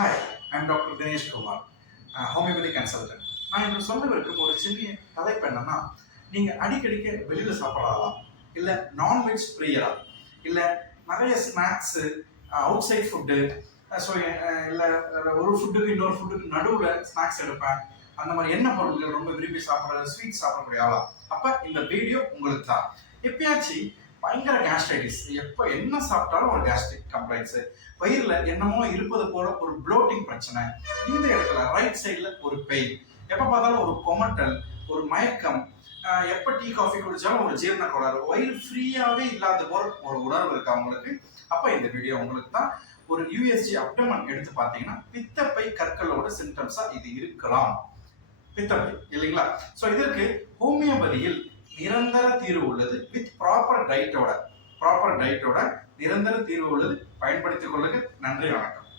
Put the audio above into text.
Hi I'm doctor Dinesh Kumar homeopathy consultant நான் இன்று சொல்லவிருக்கும் ஒரு சிறிய தலைப்பு என்னன்னா நீங்கள் அடிக்கடிக்க வெளியில் சாப்பிடலாம் இல்லை நான்வெஜ் பிரியரா இல்லை நிறைய snacks outside food so இல்லை ஒரு ஃபுட்டுக்கு இன்னொரு ஃபுட்டுக்கு நடுவில் ஸ்நாக்ஸ் எடுப்பேன். அந்த மாதிரி என்ன பொருட்கள் ரொம்ப விரும்பி சாப்பிட்ற ஸ்வீட் சாப்பிடக்கூடிய ஆளா? அப்போ இந்த வீடியோ உங்களுக்கு தான் எப்பயாச்சும் பயங்கர கேஸ்ட்ரைட்டிஸ் எப்போ என்ன சாப்பிட்டாலும் ஒரு கேஸ்ட்ரிக் கம்ப்ளைண்ட்ஸு வயிறில் என்னமோ இருப்பது போல ஒரு ப்ளோட்டிங் பிரச்சனை. இந்த இடத்துல ரைட் சைடில் ஒரு பெயின் எப்போ பார்த்தாலும் ஒரு கொமட்டல் ஒரு மயக்கம். எப்போ டீ காஃபி குடித்தாலும் ஒரு ஜீரண கோளாறு வயிறு ஃப்ரீயாகவே இல்லாத போல ஒரு உணர்வு இருக்கு அவங்களுக்கு. அப்போ இந்த வீடியோ உங்களுக்கு தான் ஒரு யூஎஸ்ஜி அப்டமன் எடுத்து பார்த்தீங்கன்னா பித்தப்பை கற்களோட சிம்டம்ஸாக இது இருக்கலாம். பித்தப்பை இல்லைங்களா? ஸோ இதற்கு ஹோமியோபதியில் நிரந்தர தீர்வு உள்ளது வித் ப்ராப்பர் டயட்டோட ப்ராப்பர் டயட்டோட நிரந்தர தீர்வு உள்ளது. பயன்படுத்திக் கொள்ளுங்க நன்றி வணக்கம்.